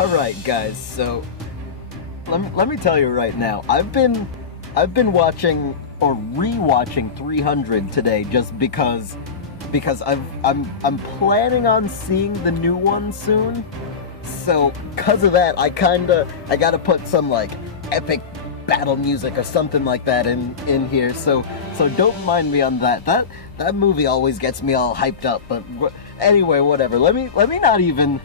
Alright guys, so let me tell you right now, I've been watching or re-watching 300 today just because I'm planning on seeing the new one soon. So because of that, I gotta put some like epic battle music or something like that in here. So don't mind me on that. That movie always gets me all hyped up. But anyway, whatever. Let me not even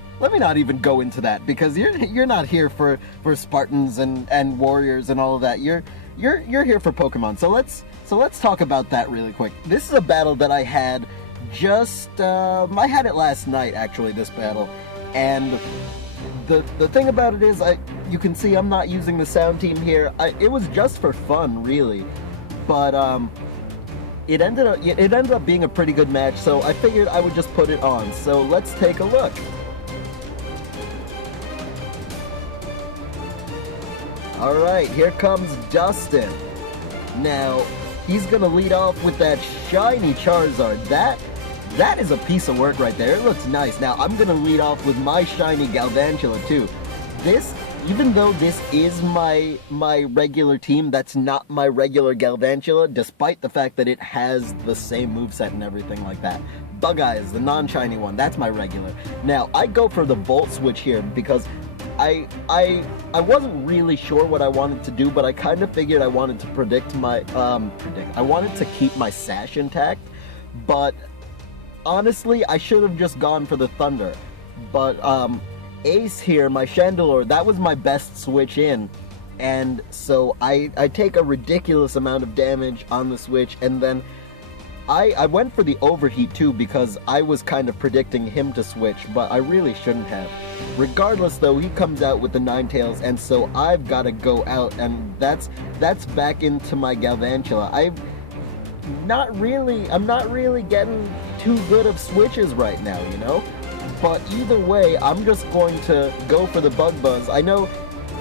go into that, because you're not here for Spartans and warriors and all of that. You're here for Pokemon. So let's talk about that really quick. This is a battle that I had I had it last night actually, this battle. And the thing about it is, you can see I'm not using the sound team here. It was just for fun, really. But it ended up being a pretty good match, so I figured I would just put it on. So let's take a look. Alright, here comes Dustin. Now, he's gonna lead off with that shiny Charizard. That is a piece of work right there. It looks nice. Now, I'm gonna lead off with my shiny Galvantula too. Even though this is my regular team, that's not my regular Galvantula, despite the fact that it has the same moveset and everything like that. Bug-Eyes, the non-shiny one, that's my regular. Now, I go for the Volt Switch here because I wasn't really sure what I wanted to do, but I kind of figured I wanted to I wanted to keep my Sash intact, but honestly, I should have just gone for the Thunder. But Ace here, my Chandelure, that was my best switch in, and so I take a ridiculous amount of damage on the switch, and then I went for the Overheat too because I was kind of predicting him to switch, but I really shouldn't have. Regardless though, he comes out with the Ninetales, and so I've got to go out, and that's back into my Galvantula. I'm not really getting too good of switches right now, you know? But either way, I'm just going to go for the Bug Buzz. I know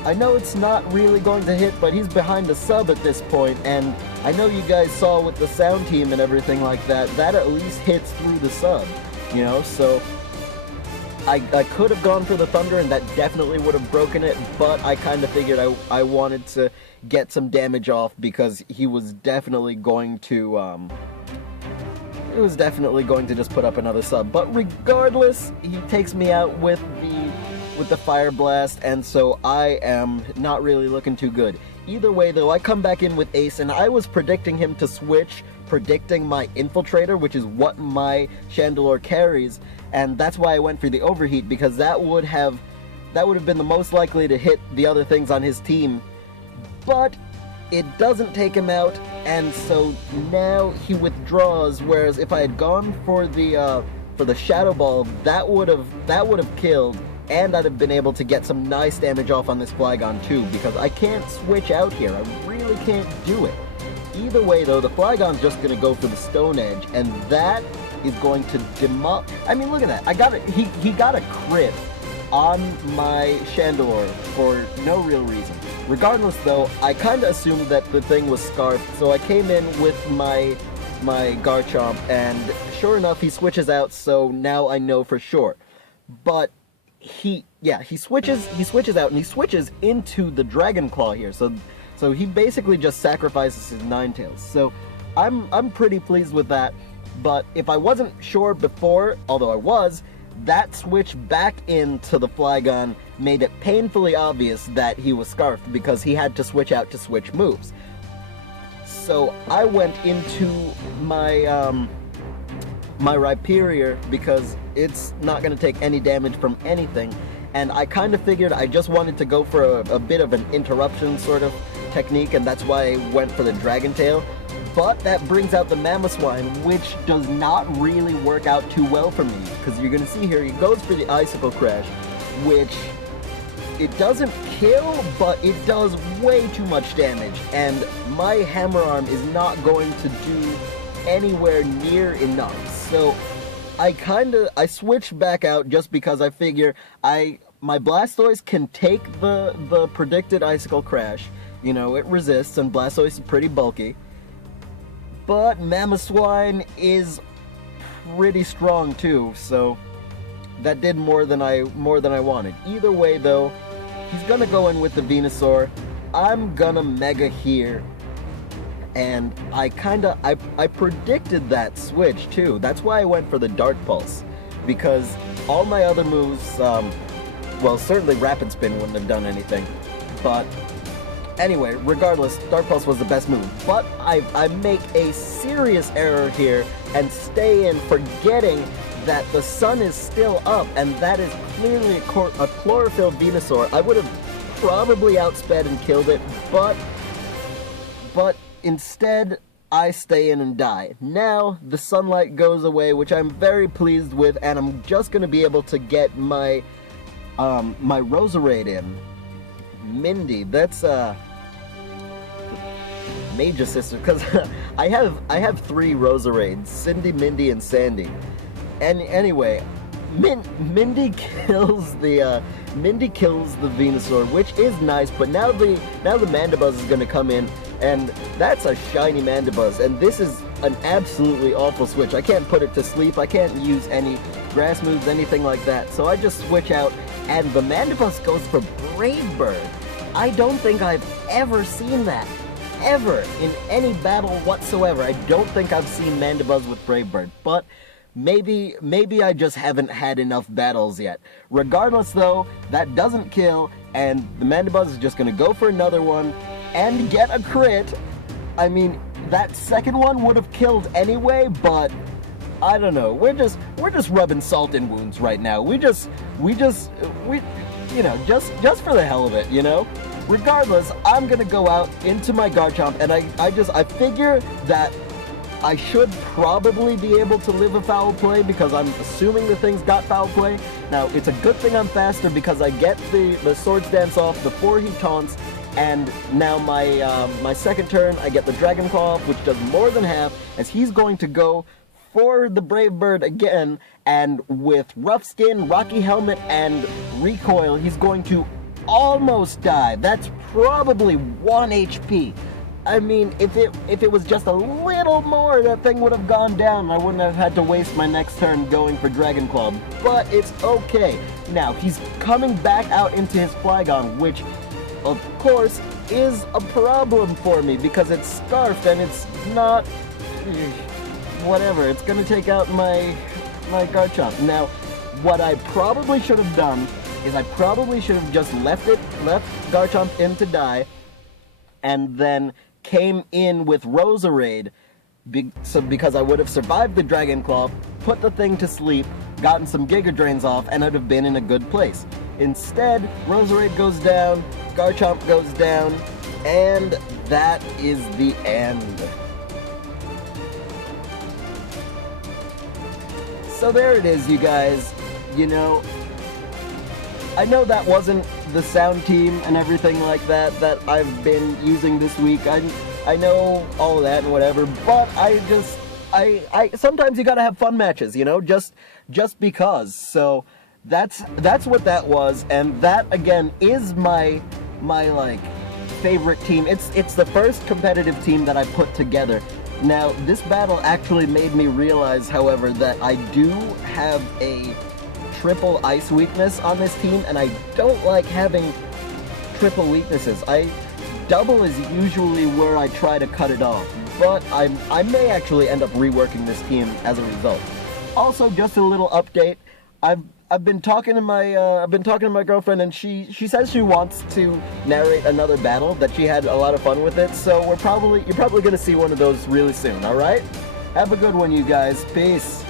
it's not really going to hit, but he's behind the sub at this point, and I know you guys saw with the sound team and everything like that at least hits through the sub, you know? So I could have gone for the Thunder, and that definitely would have broken it, but I kind of figured I wanted to get some damage off because he was definitely going to just put up another sub. But regardless, he takes me out with the Fire Blast, and so I am not really looking too good. Either way though, I come back in with Ace, and I was predicting him to switch, predicting my Infiltrator, which is what my Chandelure carries, and that's why I went for the Overheat, because that would have been the most likely to hit the other things on his team. But it doesn't take him out, and so now he withdraws, whereas if I had gone for the Shadow Ball, that would have killed, and I'd have been able to get some nice damage off on this Flygon too, because I can't switch out here. I really can't do it. Either way though, the Flygon's just gonna go for the Stone Edge, and that is going to demolish. I mean, look at that. He got a crit on my Chandelure for no real reason. Regardless though, I kinda assumed that the thing was Scarfed, so I came in with my Garchomp, and sure enough, he switches out, so now I know for sure. But he switches out, and he switches into the Dragon Claw here, so he basically just sacrifices his Ninetales. So I'm pretty pleased with that. But if I wasn't sure before, although I was, that switch back into the Flygon made it painfully obvious that he was Scarfed, because he had to switch out to switch moves. So I went into my my Rhyperior because it's not going to take any damage from anything, and I kind of figured I just wanted to go for a bit of an interruption sort of technique, and that's why I went for the Dragon Tail. But that brings out the Mamoswine, which does not really work out too well for me, because you're going to see here, he goes for the Icicle Crash, which it doesn't kill, but it does way too much damage, and my Hammer Arm is not going to do anywhere near enough. So I switched back out just because I figure my Blastoise can take the predicted Icicle Crash. You know, it resists, and Blastoise is pretty bulky. But Mamoswine is pretty strong too, so that did more than I wanted. Either way though, he's gonna go in with the Venusaur. I'm gonna Mega here. And I predicted that switch too. That's why I went for the Dark Pulse. Because all my other moves, well, certainly Rapid Spin wouldn't have done anything. But anyway, regardless, Dark Pulse was the best move. But I make a serious error here and stay in forgetting that the sun is still up, and that is clearly a chlorophyll Venusaur. I would have probably outsped and killed it, but instead, I stay in and die. Now, the sunlight goes away, which I'm very pleased with, and I'm just going to be able to get my my Roserade in. Mindy, that's Major Sister, because I have 3 Roserades, Cindy, Mindy, and Sandy. And anyway, Mindy kills the Venusaur, which is nice, but now the Mandibuzz is going to come in, and that's a shiny Mandibuzz, and this is an absolutely awful switch. I can't put it to sleep, I can't use any grass moves, anything like that, so I just switch out, and the Mandibuzz goes for Brave Bird. I don't think I've ever seen that, ever, in any battle whatsoever. I don't think I've seen Mandibuzz with Brave Bird, but maybe I just haven't had enough battles yet. Regardless though, that doesn't kill, and the Mandibuzz is just gonna go for another one and get a crit. I mean, that second one would have killed anyway, but I don't know. We're just rubbing salt in wounds right now. We you know, just for the hell of it, you know? Regardless, I'm gonna go out into my Garchomp, and I figure that I should probably be able to live a foul play because I'm assuming the thing's got foul play. Now, it's a good thing I'm faster because I get the Swords Dance off before he taunts, and now my second turn, I get the Dragon Claw, which does more than half, as he's going to go for the Brave Bird again, and with Rough Skin, Rocky Helmet, and Recoil, he's going to almost die. That's probably 1 HP. I mean, if it was just a little more, that thing would have gone down. I wouldn't have had to waste my next turn going for Dragon Claw. But it's okay. Now, he's coming back out into his Flygon, which, of course, is a problem for me because it's Scarfed and it's not... whatever. It's going to take out my Garchomp. Now, what I probably should have done is I probably should have just left Garchomp in to die, and then came in with Roserade, because I would have survived the Dragon Claw, put the thing to sleep, gotten some Giga Drains off, and I'd have been in a good place. Instead, Roserade goes down, Garchomp goes down, and that is the end. So there it is, you guys. You know, I know that wasn't the sound team and everything like that I've been using this week. I know all of that and whatever, but I sometimes you gotta have fun matches, you know, just because. So that's what that was, and that again is my like favorite team. It's the first competitive team that I put together. Now, this battle actually made me realize, however, that I do have a triple ice weakness on this team, and I don't like having triple weaknesses. Double is usually where I try to cut it off, but I may actually end up reworking this team as a result. Also, just a little update. I've been talking to my girlfriend, and she says she wants to narrate another battle, that she had a lot of fun with it. So you're probably gonna see one of those really soon. All right, have a good one, you guys. Peace.